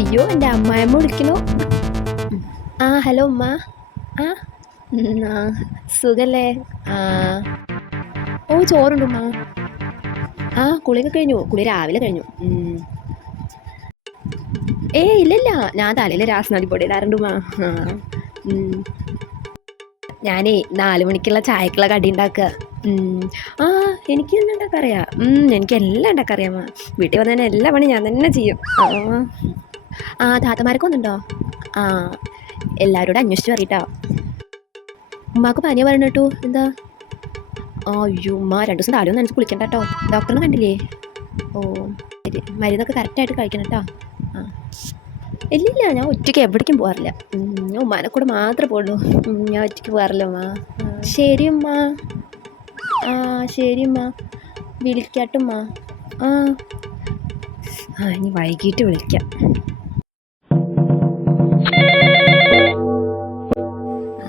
അയ്യോ എന്റെ അമ്മായമ്മ വിളിക്കണോ? ആ ഹലോ ഉമ്മ. ആ ആ സുഖല്ലേ? ആ. ഓ ചോറുണ്ട് ഉമ്മ. ആ കുളിയൊക്കെ കഴിഞ്ഞു. കുളി രാവിലെ കഴിഞ്ഞു. ഏ ഇല്ലില്ല ഞാൻ തലയിൽ രാസനാടി പൊടി ഇടാറുണ്ട് ഉമ്മ. ഞാനേ നാല് മണിക്കുള്ള ചായക്കുള്ള കടി ഉണ്ടാക്കുക. ആ എനിക്ക് തന്നെ ഉണ്ടാക്കറിയാം എനിക്ക് എല്ലാം ഉണ്ടാക്കറിയാം അമ്മ വീട്ടിൽ വന്നതിന് എല്ലാ പണി ഞാൻ തന്നെ ചെയ്യും. ആ താത്തമാരൊക്കെ ഒന്നുണ്ടോ ആ എല്ലാവരോടും അന്വേഷിച്ച് പറയട്ടോ ഉമ്മാക്ക് പനിയാ പറഞ്ഞു കേട്ടു. എന്താ? അയ്യോ ഉമ്മ രണ്ടു ദിവസം താടി നനച്ച് കുളിക്കണ്ട കേട്ടോ ഡോക്ടറിനെ കണ്ടില്ലേ? ഓ ശരി. മരുന്നൊക്കെ കറക്റ്റായിട്ട് കഴിക്കണം കേട്ടോ ആ. ഇല്ലില്ല ഞാൻ ഒറ്റയ്ക്ക് എവിടേക്കും പോകാറില്ല ഞാൻ ഉമ്മാനെ കൂടെ മാത്രമേ പോകുള്ളൂ ഞാൻ ഒറ്റയ്ക്ക് പോകാറില്ല ഉമ്മ. ശരി ഉമ്മ. ആ ശരി ഉമ്മ. വിളിക്കാട്ടുമ്മ ആ. ഇനി വൈകിട്ട് വിളിക്കാം.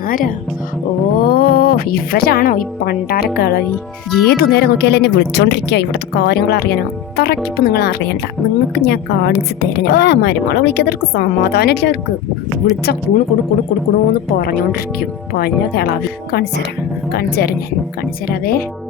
ആരാ? ഓ ഇവരാണോ ഈ പണ്ടാര കളവി ഏതു നേരം നോക്കിയാലും എന്നെ വിളിച്ചോണ്ടിരിക്കുക ഇവിടുത്തെ കാര്യങ്ങൾ അറിയാനോ അത്രയ്ക്കിപ്പോൾ നിങ്ങൾ അറിയണ്ട. നിങ്ങൾക്ക് ഞാൻ കാണിച്ചു തരാം. ആ മരുമോളെ വിളിക്കാത്തവർക്ക് സമാധാനമില്ല അവർക്ക്. വിളിച്ച കൂണ് കൊടു കൊടു കൊടുക്കണോന്ന് പറഞ്ഞോണ്ടിരിക്കും. പഞ്ഞ കളവി. കാണിച്ചു തരാം. കാണിച്ചു തരാം ഞാൻ. കാണിച്ചു തരാവേ.